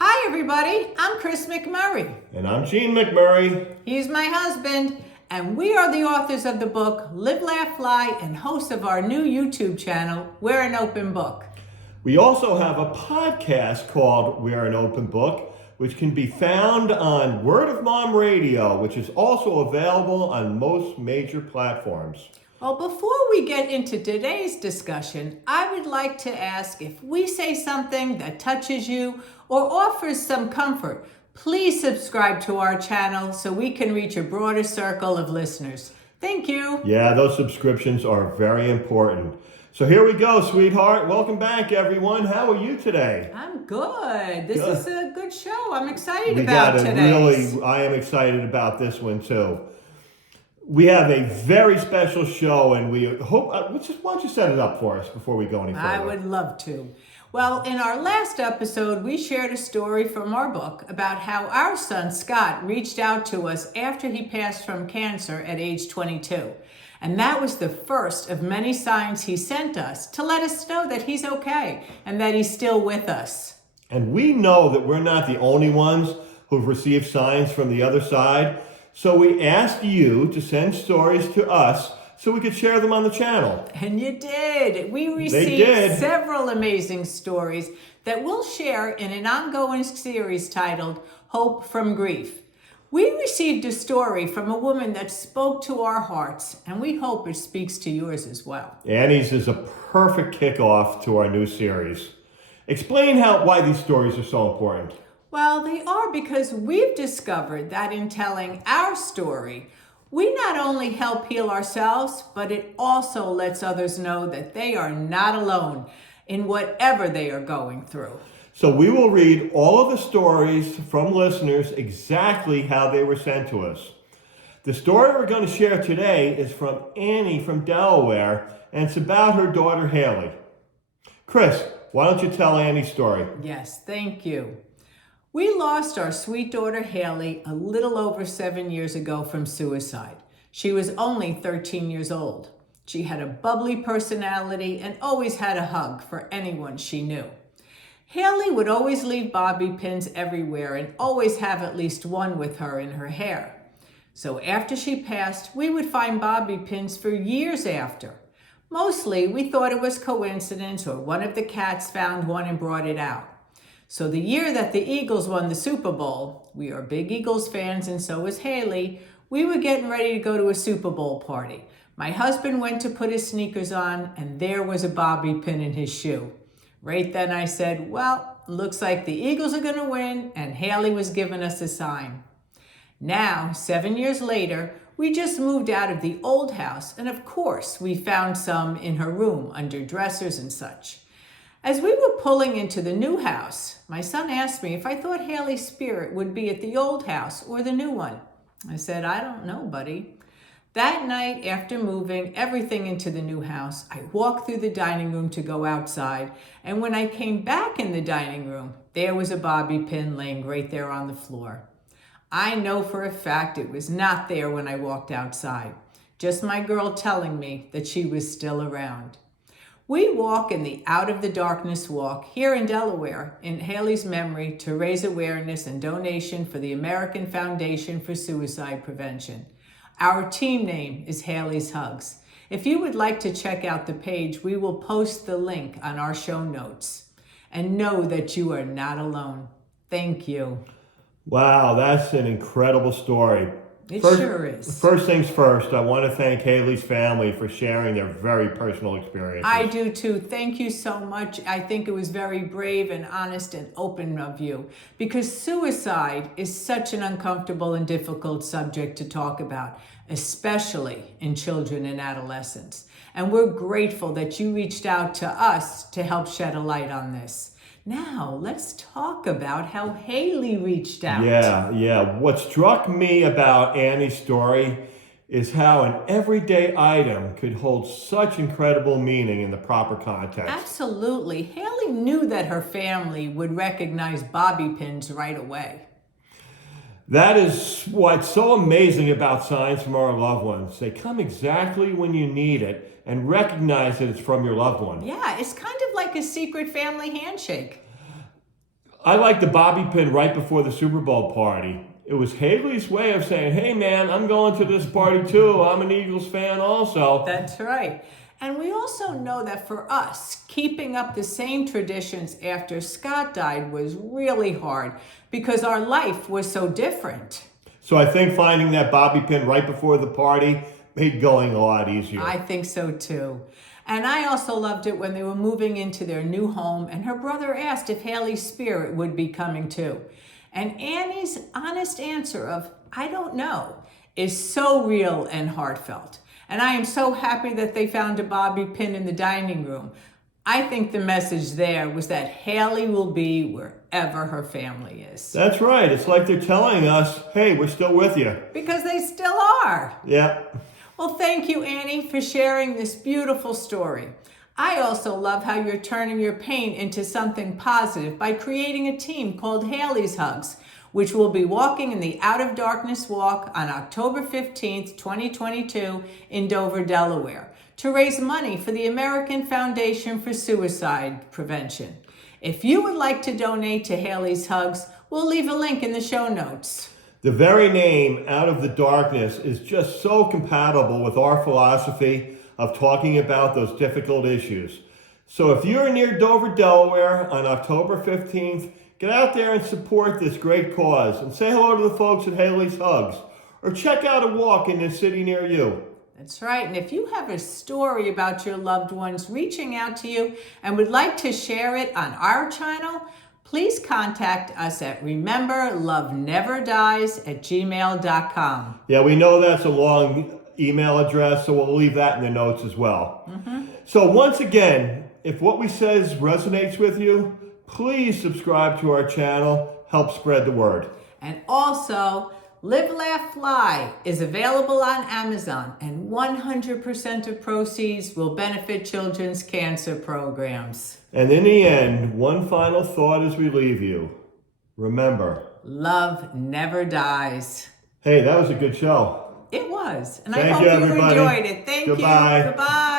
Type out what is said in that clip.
Hi, everybody. I'm Chris McMurray. And I'm Gene McMurray. He's my husband, and we are the authors of the book Live, Laugh, Fly, and hosts of our new YouTube channel, We're an Open Book. We also have a podcast called We're an Open Book, which can be found on Word of Mom Radio, which is also available on most major platforms. Well, before we get into today's discussion, I would like to ask if we say something that touches you or offers some comfort, please subscribe to our channel so we can reach a broader circle of listeners. Thank you. Yeah, those subscriptions are very important. So here we go, sweetheart. Welcome back, everyone. How are you today? I'm good. This is a good show. I'm excited We about got it. today's. Really, I am excited about this one too. We have a very special show, and we hope. Why don't you set it up for us before we go any further? I would love to. Well, in our last episode, we shared a story from our book about how our son Scott reached out to us after he passed from cancer at age 22. And that was the first of many signs he sent us to let us know that he's okay and that he's still with us. And we know that we're not the only ones who've received signs from the other side. So we asked you to send stories to us so we could share them on the channel. And you did. We received several amazing stories that we'll share in an ongoing series titled Hope from Grief. We received a story from a woman that spoke to our hearts, and we hope it speaks to yours as well. Annie's is a perfect kickoff to our new series. Explain why these stories are so important. Well, they are because we've discovered that in telling our story, we not only help heal ourselves, but it also lets others know that they are not alone in whatever they are going through. So we will read all of the stories from listeners exactly how they were sent to us. The story we're going to share today is from Annie from Delaware, and it's about her daughter Haley. Chris, why don't you tell Annie's story? Yes, thank you. We lost our sweet daughter Haley a little over 7 years ago from suicide. She was only 13 years old. She had a bubbly personality and always had a hug for anyone she knew. Haley would always leave bobby pins everywhere and always have at least one with her in her hair. So after she passed, we would find bobby pins for years after. Mostly, we thought it was coincidence or one of the cats found one and brought it out. So the year that the Eagles won the Super Bowl, we are big Eagles fans and so is Haley, we were getting ready to go to a Super Bowl party. My husband went to put his sneakers on and there was a bobby pin in his shoe. Right then I said, well, looks like the Eagles are going to win, and Haley was giving us a sign. Now, 7 years later, we just moved out of the old house, and of course, we found some in her room under dressers and such. As we were pulling into the new house, my son asked me if I thought Haley's spirit would be at the old house or the new one. I said, I don't know, buddy. That night, after moving everything into the new house, I walked through the dining room to go outside, and when I came back in the dining room, there was a bobby pin laying right there on the floor. I know for a fact it was not there when I walked outside, just my girl telling me that she was still around. We walk in the Out of the Darkness Walk here in Delaware in Haley's memory to raise awareness and donation for the American Foundation for Suicide Prevention. Our team name is Haley's Hugs. If you would like to check out the page, we will post the link on our show notes. And know that you are not alone. Thank you. Wow, that's an incredible story. It sure is. First things first, I want to thank Haley's family for sharing their very personal experiences. I do too. Thank you so much. I think it was very brave and honest and open of you, because suicide is such an uncomfortable and difficult subject to talk about, especially in children and adolescents. And we're grateful that you reached out to us to help shed a light on this. Now, let's talk about how Haley reached out. Yeah. What struck me about Annie's story is how an everyday item could hold such incredible meaning in the proper context. Absolutely. Haley knew that her family would recognize bobby pins right away. That is what's so amazing about signs from our loved ones. They come exactly when you need it and recognize that it's from your loved one. Yeah, it's kind of like a secret family handshake. I like the bobby pin right before the Super Bowl party. It was Haley's way of saying, hey man, I'm going to this party too. I'm an Eagles fan also. That's right. And we also know that for us, keeping up the same traditions after Scott died was really hard because our life was so different. So I think finding that bobby pin right before the party made going a lot easier. I think so too. And I also loved it when they were moving into their new home and her brother asked if Haley's spirit would be coming too. And Annie's honest answer of, I don't know, is so real and heartfelt. And I am so happy that they found a bobby pin in the dining room. I think the message there was that Haley will be wherever her family is. That's right. It's like they're telling us, hey, we're still with you. Because they still are. Yeah. Well, thank you, Annie, for sharing this beautiful story. I also love how you're turning your pain into something positive by creating a team called Haley's Hugs, which will be walking in the Out of Darkness Walk on October 15th, 2022 in Dover, Delaware, to raise money for the American Foundation for Suicide Prevention. If you would like to donate to Haley's Hugs, we'll leave a link in the show notes. The very name, Out of the Darkness, is just so compatible with our philosophy of talking about those difficult issues. So if you're near Dover, Delaware on October 15th, get out there and support this great cause and say hello to the folks at Haley's Hugs or check out a walk in the city near you. That's right. And if you have a story about your loved ones reaching out to you and would like to share it on our channel, please contact us at rememberloveneverdies@gmail.com. Yeah, we know that's a long email address, so we'll leave that in the notes as well. So once again, if what we says resonates with you, please subscribe to our channel, help spread the word. And also, Live, Laugh, Fly is available on Amazon, and 100% of proceeds will benefit children's cancer programs. And in the end, one final thought as we leave you. Remember, love never dies. Hey, that was a good show. It was. And Thank I hope you, you everybody. enjoyed it. Thank Goodbye. you. Goodbye.